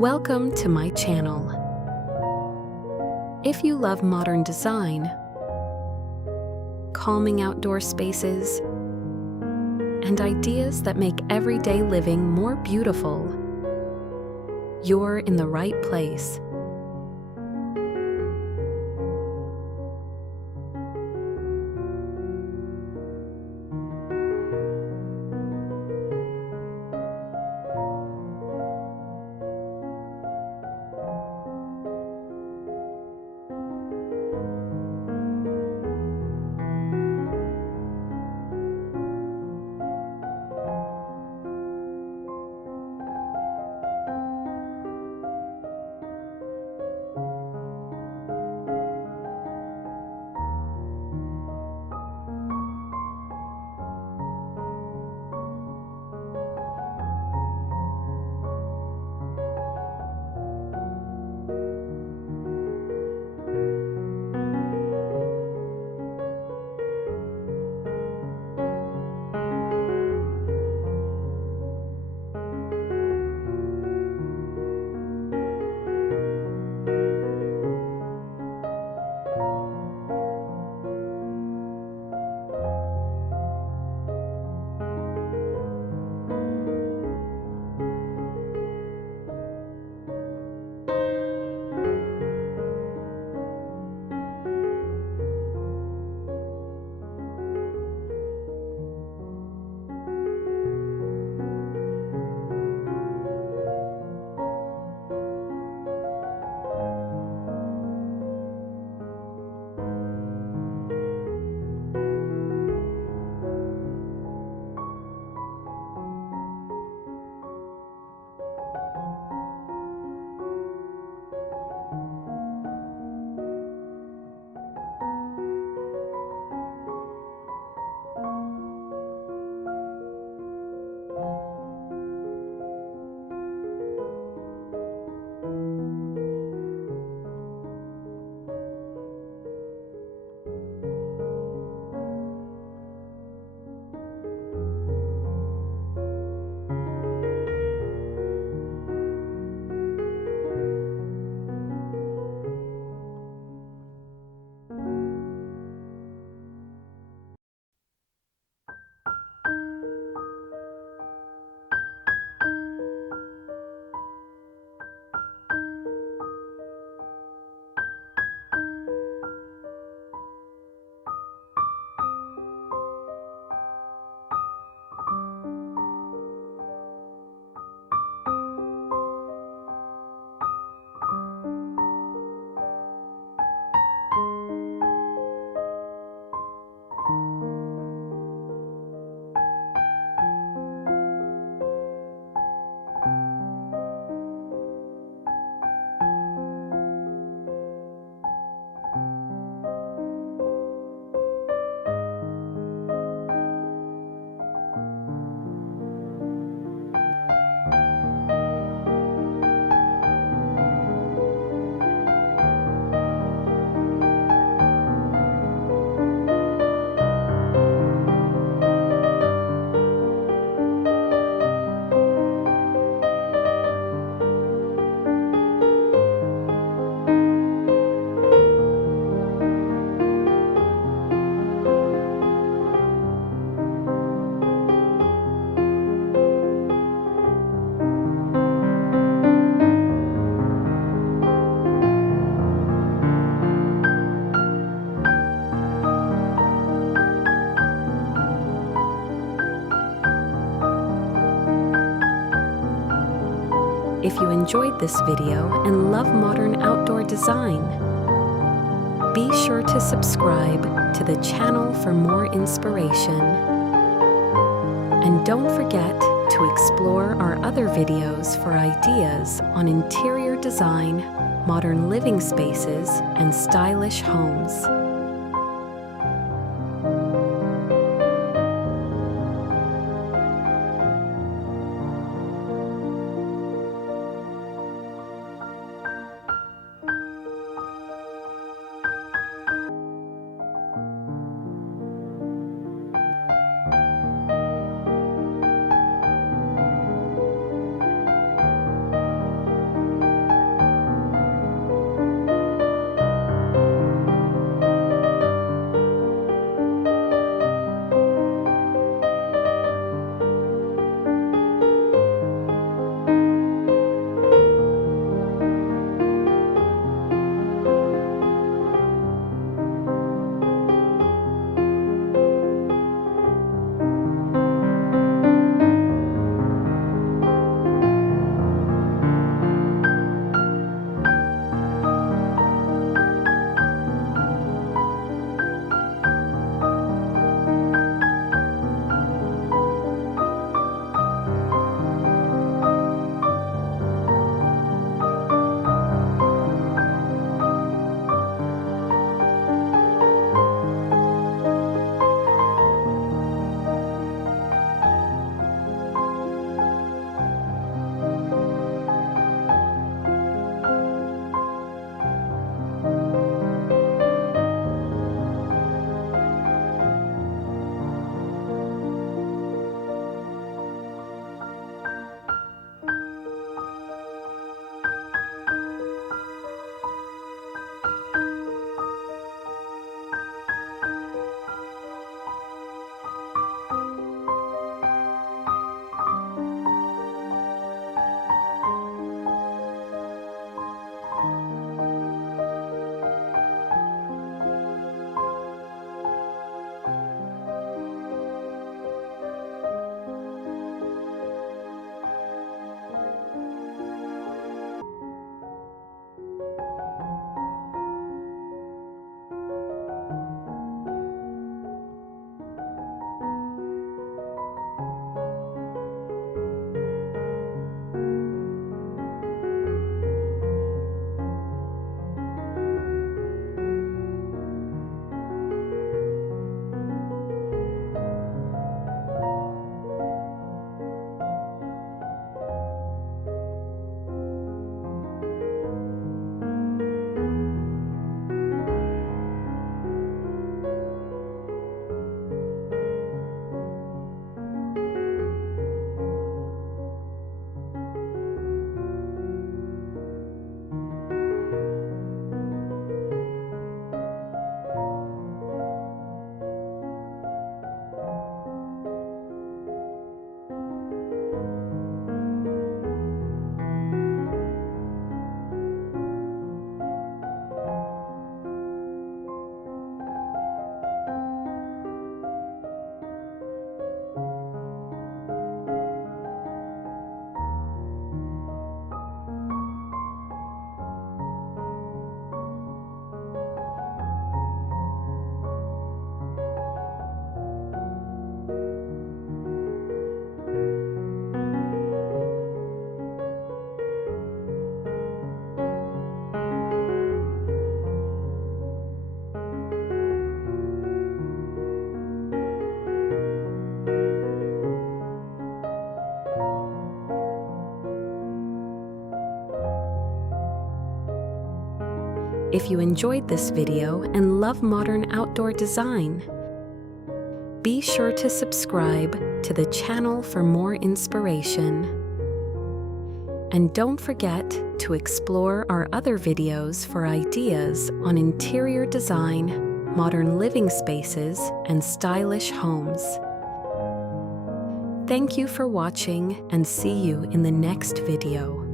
Welcome to my channel. If you love modern design, calming outdoor spaces, and ideas that make everyday living more beautiful, you're in the right place. If you enjoyed this video and love modern outdoor design, be sure to subscribe to the channel for more inspiration. And don't forget to explore our other videos for ideas on interior design, modern living spaces, and stylish homes. If you enjoyed this video and love modern outdoor design, be sure to subscribe to the channel for more inspiration. And don't forget to explore our other videos for ideas on interior design, modern living spaces, and stylish homes. Thank you for watching and see you in the next video.